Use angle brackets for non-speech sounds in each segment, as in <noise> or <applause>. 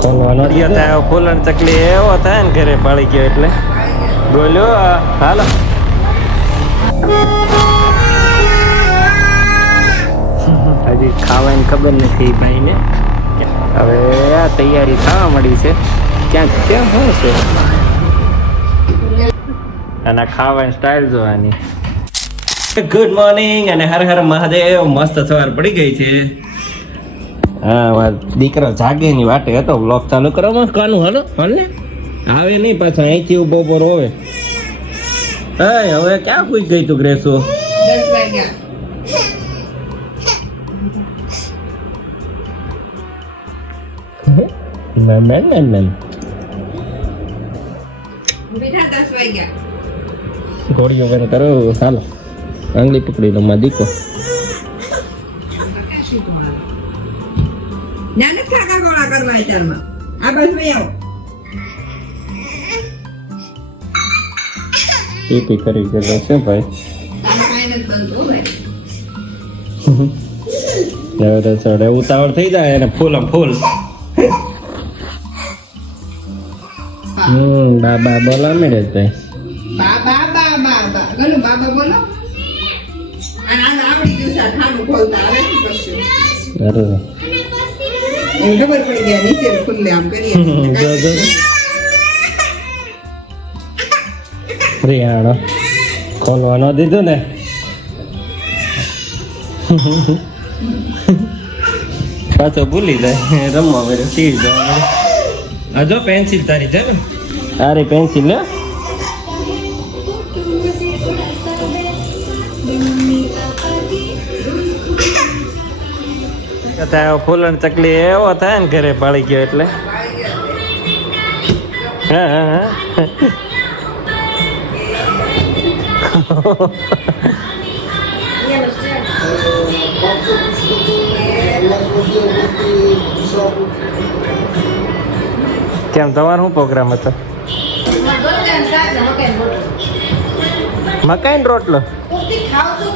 ખોલવાનો. ગયો ત્યાં એવો થાય ને ઘરે પાડી ગયો એટલે. બોલ્યો હાલો. હજી ખાવાની ખબર નથી ભાઈને. હવે આ તૈયારી થવા મળી છે. ક્યાંક કેમ શું છે? અને ખાવાની સ્ટાઇલ જોવાની. ગુડ મોર્નિંગ અને હર હર મહાદેવ. મસ્ત સવાર પડી ગઈ છે. હા દીકરો જાગે ની વાટે હતો બ્લોક ચાલુ કરો મસ્કવાનું કાનું હાલો ને આવે નહીં પાછા, અહીંથી ઊભો ઊભો રોવે. હે હવે ક્યાં પૂછ ગઈ તું, ગ્રેસો? ના ના ના વાગ્યા ઘોડીઓ કરો ચાલો આંગળી પકડી લો માં દીકો નાને ખાકા ગોળા કરવા ચાલમાં આ બસ ભાઈ આવો. પી પી કરી ગયેલો છે ભાઈ. ચડે ઉતાવળ થઈ જાય અને ફૂલ ફૂલ. હમ બાબા બોલા મેળે ભાઈ બાબા બોલો. આવડી ગયું છે ખાનું ખોલતા હવે શું કરશું અરે એને ખબર પડી ગયા નીચે ખુલ્લે આમ કરીએ જો જો રિયાણો ખોલવાનો દીધું ને પાછો ભૂલી જાય રમવા મળે ટીવી જોવા મળે આ જો પેન્સિલ તારી છે ને અરે પેન્સિલ લે ફૂલણ ચકલી એવો થાય ને ઘરે પાળી ગયો એટલે. હા હા હા. કેમ તમારો શું પ્રોગ્રામ હતો? મકાઈ રોટલો? ખાવ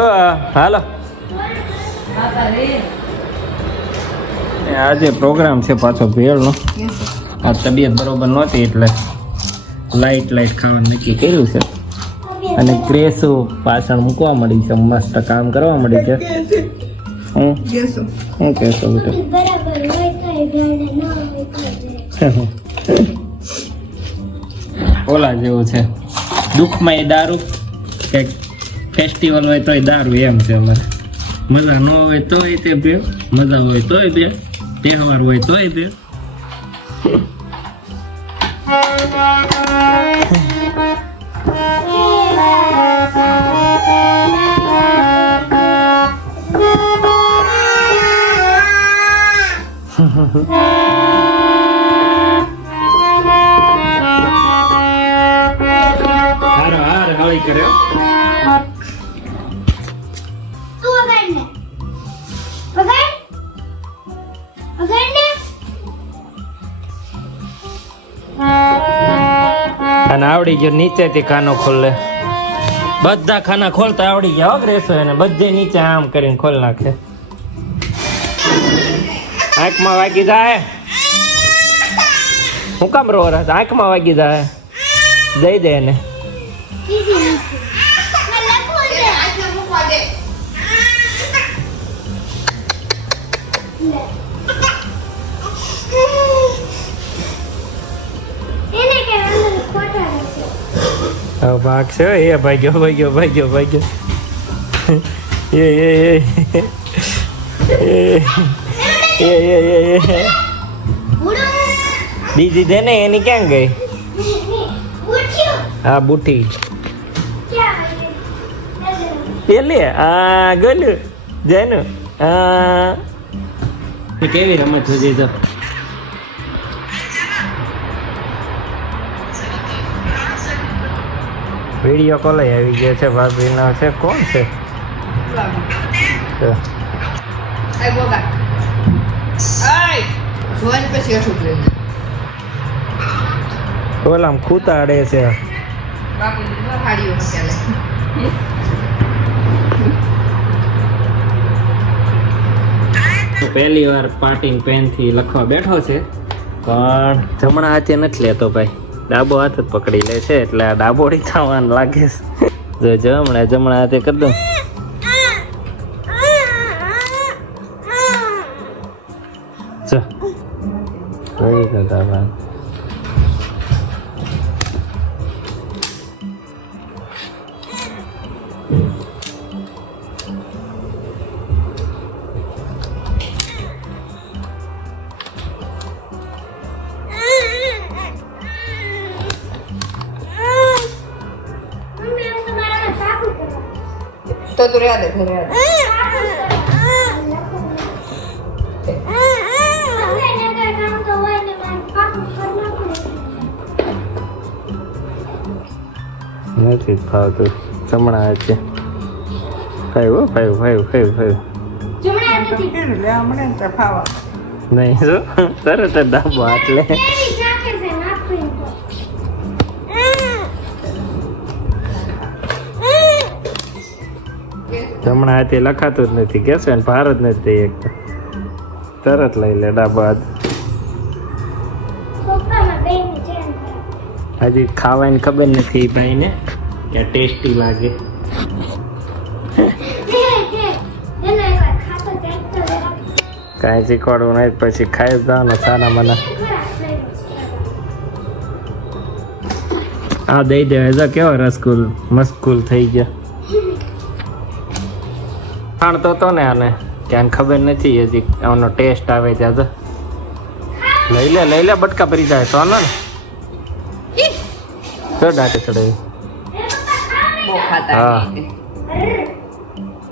આ, હાલો. આજે પ્રોગ્રામ છે પાછો ભેળનો આ તબિયત બરોબર નહોતી એટલે લાઈટ લાઇટ ખાવાનું નક્કી કર્યું છે. અને ક્રેસો પાછળ મૂકવા મળી છે મસ્ત કામ કરવા મળી છે. હું? શું કહેશો બેટા ઓલા જેવું છે. દુઃખમાં એ દારૂ કે ફેસ્ટિવલ હોય તોય દારૂ એમ છે અમારે. મજા ન હોય તોય તે બે મજા હોય તોય બે તહેવાર હોય તોય બે. હાર <laughs> <laughs> હળી કર્યો? તું વગાડ ને. વગાડ. વગાડ ને. અને આવડી ગયો નીચેથી ખાનો ખોલે. બધા ખાના ખોલતા આવડી ગયા અગ્રેસો ગ્રેસો એને. બધે નીચે આમ કરીને ખોલ નાખે. આંખમાં વાગી જાય. હું કામ રો રહ? આંખમાં વાગી જાય. દઈ દે એને. ભાગ છે. એ ભાગ્યો ભાગ્યો ભાગ્યો ભાગ્યો. એ એ એ એ એ એ બીજી છે ને, એની ક્યાં ગઈ? હા, બુઠી. પેલી આ ગયું જેનું કેવી રમત સુધી વીડિયો કોલ આવી ગયો છે ભાભીનો છે. કોણ છે? ઓલામ ખૂતાડે છે. પહેલી વાર પાટિંગ પેનથી લખવા બેઠો છે. પણ જમણા હાથે નથી લેતો ભાઈ. ડાબો હાથ જ પકડી લે છે એટલે આ ડાબોડી થવાનું લાગે છે. જો જમણા જમણા હાથે કરી દઉં. ચો રહેવા દે તું દે નથી ફાવતું જમણા છે five five five five five નહીં જો તરત ડાબો હાથ જમણા હાથે લખાતું જ નથી. કેસે ને ભાર જ નથી એક તરત લઈ લે ડાબો હાથ હજી ખાવાની ખબર નથી ભાઈને. કે ટેસ્ટી લાગે. કાંઈ શીખવાડવું નહીં પછી ખાઈ જવાનું સારા મને. આ દઈ દેવા જો કેવો રસકુલ મસ્કુલ થઈ ગયા. ખાણતો તો ને આને ક્યાં ખબર નથી હજી. આનો ટેસ્ટ આવે ત્યાં તો લઈ લે લઈ લે બટકા ભરી જાય તો ને. તો ડાકે ચડાવી. હા.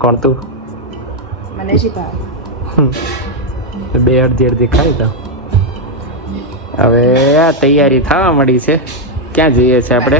કોણ તું? મને શીખવાડ બે અડધી અડધી ખાઈ તો હવે આ તૈયારી થવા મળી છે. ક્યાં જઈએ છે આપણે?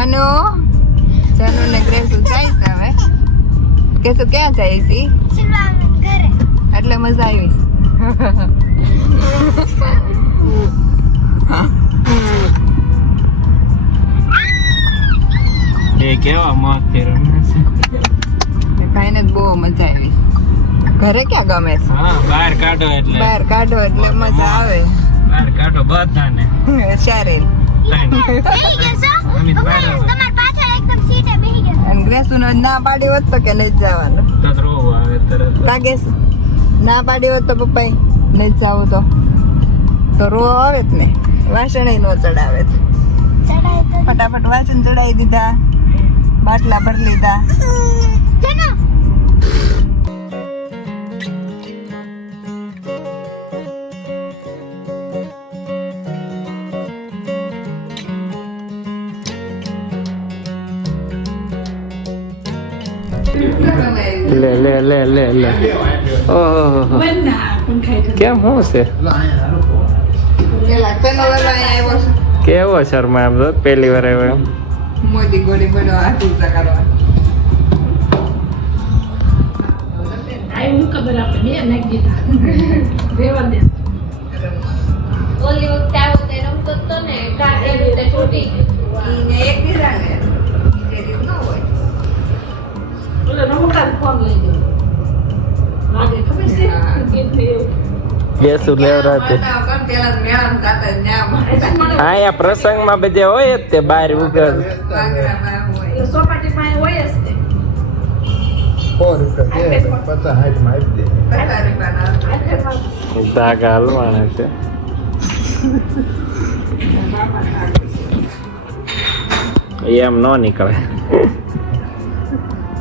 જાનો જાનો ને ગ્રેસ જાય છે હવે કેસો ક્યાં જાય છે? એટલે મજા આવી એ કેવા ફેરવ ભાઈને બહુ મજા આવી ઘરે ક્યાં ગમે છે? હા બહાર કાઢો એટલે. બહાર કાઢો એટલે મજા આવે. બહાર કાઢો બધાને. <laughs> શારેલ ના પાડી હોત તો કે નહીં જવાનું ના પાડી હોત તો પપ્પાએ નહીં જવું તો તો રો આવે જ ને વાસણ નો ચડાવે. ફટાફટ વાસણ ચડાવી દીધા બાટલા ભરી લીધા લે લે લે લે લે ઓહો કેમ શું છે પેલા પેલો વેલો અહીંયા આવ્યો છે કેવો શર્મા એમ તો પહેલી વાર આવ્યો એમ મોદી ગોળી બધો હાથ ઊંચા કરવા ઈને બેસું લેવરાતે હા. અહીંયા પ્રસંગમાં બધે હોય જ તે બહાર ઉગર ધાગા હલવાના છે. એમ ન નીકળે.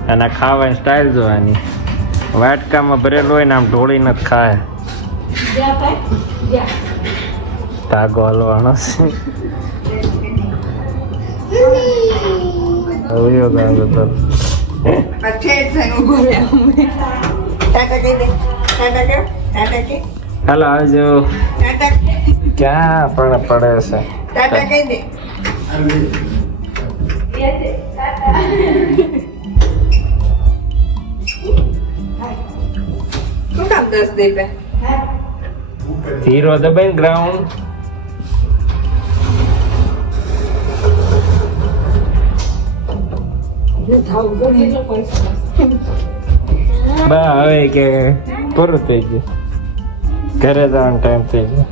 અને ખાવાની સ્ટાઇલ જોવાની. વાટકામાં ભરેલું હોય ને આમ ઢોળી નથી ખાય. ધાગો હલવાનો છે હાલો આવજો ક્યાં પણ પડે છે ટાટા કહી દે શું કામ દસ દે પે હીરો દબાઈ ગ્રાઉન્ડ. બા હવે કે પૂરું થઈ ગયું. ઘરે જવાનો ટાઈમ થઈ ગયો.